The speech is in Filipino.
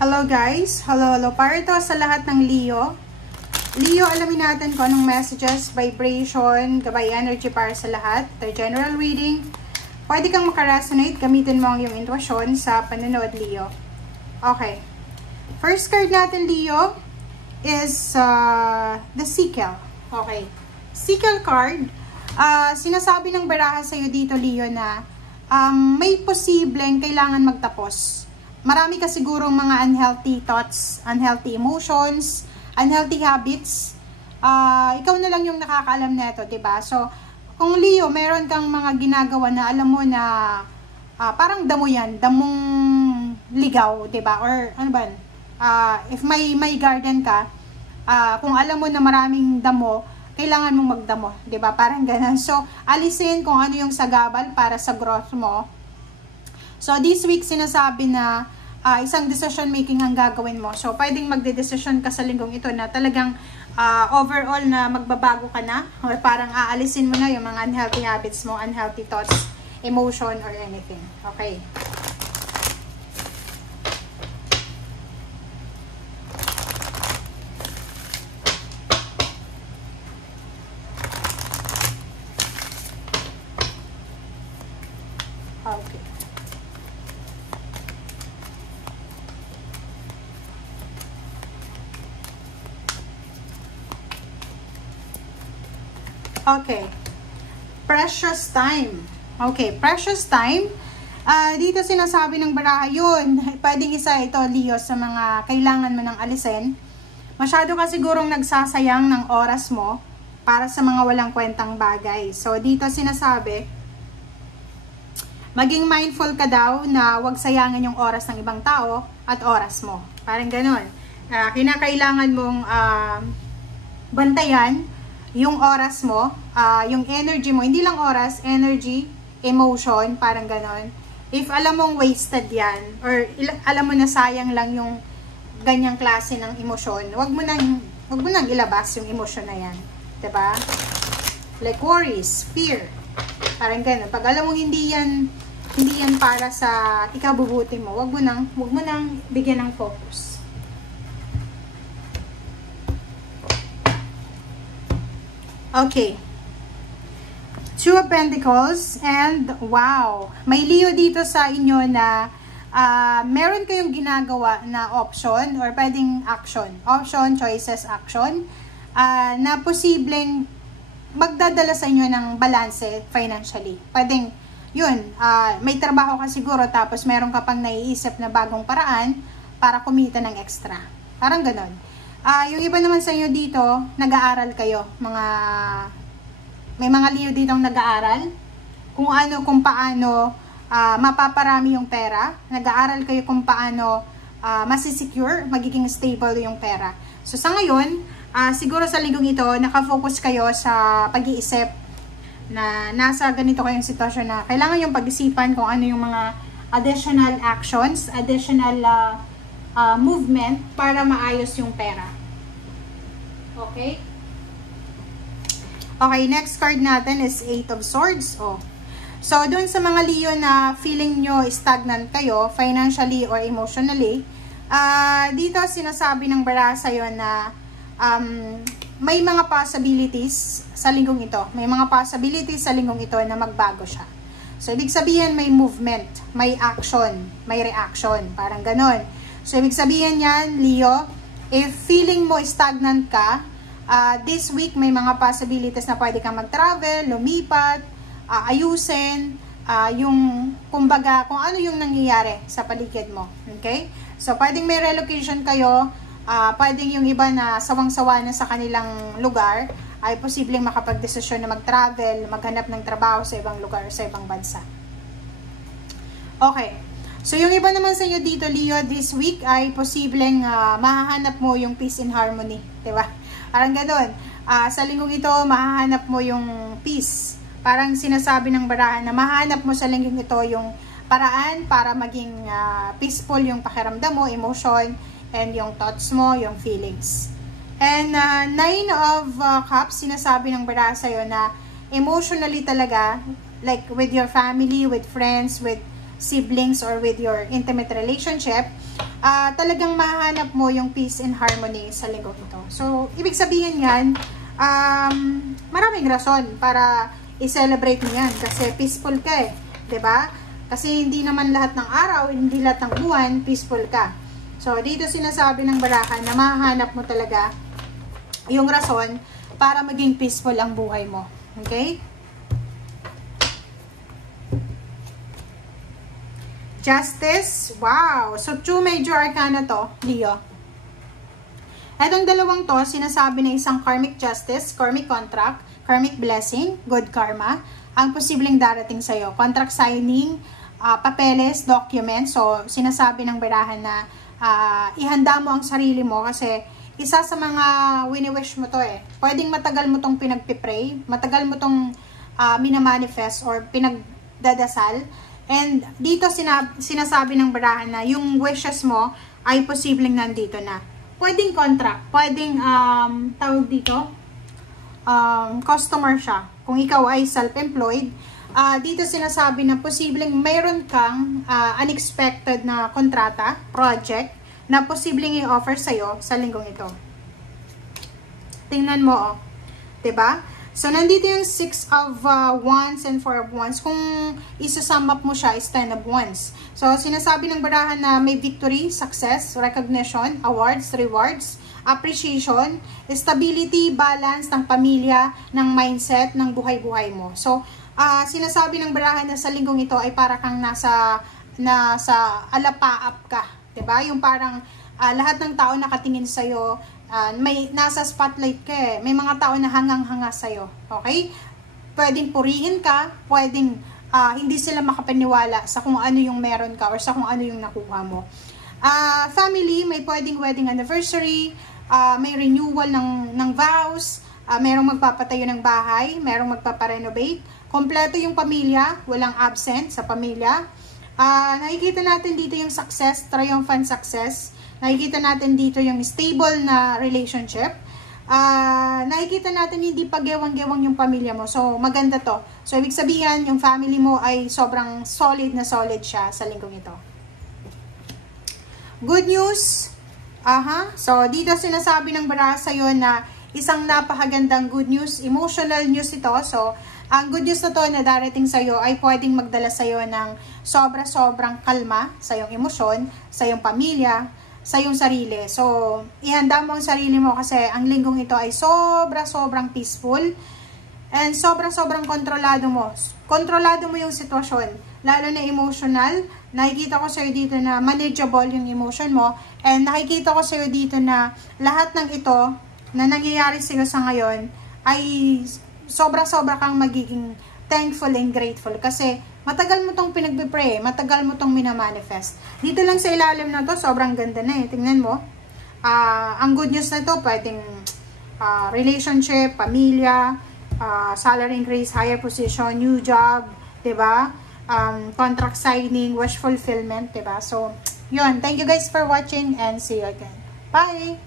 Hello guys! Hello. Para ito sa lahat ng Leo. Leo, alamin natin kung anong messages, vibration, gabay energy para sa lahat. The general reading. Pwede kang makaresonate, gamitin mo ang iyong intuition sa panonood, Leo. Okay. First card natin, Leo, is the Sickle. Okay. Sickle card. Sinasabi ng baraha sa'yo dito, Leo, na may posibleng kailangan magtapos. Marami ka sigurong mga unhealthy thoughts, unhealthy emotions, unhealthy habits. Ikaw na lang yung nakakaalam nito, 'di ba? So, kung Leo, meron kang mga ginagawa na alam mo na parang damo 'yan, damong ligaw, 'di ba? Or ano ba? If may garden ka, kung alam mo na maraming damo, kailangan mong magdamo, 'di ba? Parang ganun. So, alisin kung ano yung sagabal para sa growth mo. So, this week, sinasabi na isang decision making ang gagawin mo. So, pwedeng magde-decision ka sa linggong ito na talagang overall na magbabago ka na or parang aalisin mo na yung mga unhealthy habits mo, unhealthy thoughts, emotion, or anything. Okay. Okay. Okay. Precious time. Okay, precious time. Dito sinasabi ng baraha yun. Pwedeng isa ito, Leo, sa mga kailangan mo ng alisin. Masyado ka sigurong nagsasayang ng oras mo para sa mga walang kwentang bagay. So, dito sinasabi, maging mindful ka daw na huwag sayangin yung oras ng ibang tao at oras mo. Parang ganun. Kinakailangan mong bantayan yung oras mo, yung energy mo. Hindi lang oras, energy, emotion, parang ganun. If alam mong wasted yan, or alam mo na sayang lang yung ganyang klase ng emosyon, wag mo nang ilabas yung emosyon na yan. Diba? Like worries, fear. Parang ganun. Pag alam mong hindi yan para sa ikabubuti mo, wag mo nang bigyan ng focus. Okay. Two of Pentacles and wow, may Leo dito sa inyo na meron kayong ginagawa na option or pwedeng action. Option, choices, action na posibleng magdadala sa inyo ng balance financially. Pwedeng yun, may trabaho ka siguro tapos meron ka pang naiisip na bagong paraan para kumita ng extra. Parang ganon. Yung iba naman sa inyo dito, nag-aaral kayo. May mga Leo dito nag-aaral. Kung paano mapaparami yung pera. Nag-aaral kayo kung paano masisecure, magiging stable yung pera. So sa ngayon, siguro sa linggong ito, nakafocus kayo sa pag-iisip na nasa ganito kayong sitwasyon na kailangan yung pag-isipan kung ano yung mga additional actions, additional movement para maayos yung pera. Okay? Okay, next card natin is 8 of Swords. So, dun sa mga Leo na feeling nyo stagnant kayo, financially or emotionally, dito sinasabi ng baraha sa'yo na may mga possibilities sa linggong ito. May mga possibilities sa linggong ito na magbago siya. So, ibig sabihin may movement, may action, may reaction. Parang ganon. So, ibig sabihin yan, Leo, if feeling mo stagnant ka, this week may mga possibilities na pwede kang mag-travel, lumipat, ayusin, kumbaga, kung ano yung nangyayari sa paligid mo. Okay? So, pwedeng may relocation kayo, pwedeng yung iba na sawang-sawa na sa kanilang lugar, ay posibleng makapag-desisyon na mag-travel, maghanap ng trabaho sa ibang lugar, sa ibang bansa. Okay. So, yung iba naman sa inyo dito, Leo, this week ay posibleng mahahanap mo yung peace and harmony. Diba? Parang gano'n. Sa linggong ito, mahahanap mo yung peace. Parang sinasabi ng barahan na mahahanap mo sa linggong ito yung paraan para maging peaceful yung pakiramdam mo, emotion, and yung thoughts mo, yung feelings. And 9 of Cups, sinasabi ng baraha sa'yo na emotionally talaga, like with your family, with friends, with siblings or with your intimate relationship, talagang mahanap mo yung peace and harmony sa linggong ito. So, ibig sabihin yan, maraming rason para i-celebrate mo yan kasi peaceful ka eh, 'di ba? Kasi hindi naman lahat ng araw, hindi lahat ng buwan peaceful ka. So, dito sinasabi ng barahan na mahanap mo talaga yung rason para maging peaceful ang buhay mo. Okay? Justice. Wow! So, 2 major arcana to, Leo. Etong dalawang to, sinasabi na isang karmic justice, karmic contract, karmic blessing, good karma, ang posibleng darating sa'yo. Contract signing, papeles, documents. So, sinasabi ng barahan na ihanda mo ang sarili mo kasi isa sa mga wini-wish mo to eh. Pwedeng matagal mo tong pinagpipray, matagal mo tong minamanifest or pinagdadasal. And dito sinasabi ng barahan na yung wishes mo ay posibleng nandito na. Pwedeng contract, pwedeng tawag dito, customer siya. Kung ikaw ay self-employed, dito sinasabi na posibleng mayroon kang unexpected na kontrata, project, na posibleng i-offer sa'yo sa linggong ito. Tingnan mo, oh. 'Di ba? So, nandito yung 6 of Wands and 4 of Wands. Kung isa-sum up mo siya, is 10 of Wands. So, sinasabi ng barahan na may victory, success, recognition, awards, rewards, appreciation, stability, balance ng pamilya, ng mindset, ng buhay-buhay mo. So, sinasabi ng barahan na sa linggong ito ay para kang nasa alapaap ka. 'Di ba? Yung parang lahat ng tao nakatingin sa'yo, may nasa spotlight ka eh. May mga tao na hangang-hanga sa'yo. Okay? Pwedeng purihin ka, pwedeng hindi sila makapaniwala sa kung ano yung meron ka or sa kung ano yung nakuha mo. Family, may pwedeng wedding anniversary, may renewal ng vows, merong magpapatayo ng bahay, merong magpaparenovate. Kompleto yung pamilya, walang absent sa pamilya. Nakikita natin dito yung success, triumphant success. Nakikita natin dito yung stable na relationship. Nakikita natin hindi pa gewang-gewang yung pamilya mo. So, maganda to. So, ibig sabihin, yung family mo ay sobrang solid na solid siya sa linggong ito. Good news. So, dito sinasabi ng baraha sa'yo na isang napakagandang good news, emotional news ito. So, ang good news na to na darating sa'yo ay pwedeng magdala sa'yo ng sobra-sobrang kalma sa iyong emosyon, sa iyong pamilya, sa iyong sarili. So, ihanda mo ang sarili mo kasi ang linggong ito ay sobra-sobrang peaceful and sobra-sobrang kontrolado mo. Kontrolado mo yung sitwasyon, lalo na emotional. Nakikita ko sa'yo dito na manageable yung emotion mo and nakikita ko sa'yo dito na lahat ng ito na nangyayari sa'yo sa ngayon ay sobra-sobra kang magiging thankful and grateful kasi matagal mo tong pinagpipray, matagal mo tong minamanifest. Dito lang sa ilalim na to, sobrang ganda na eh. Tingnan mo. Ang good news na to, pwedeng relationship, pamilya, salary increase, higher position, new job, 'di ba? Contract signing, wish fulfillment, 'di ba? So, yun. Thank you guys for watching and see you again. Bye!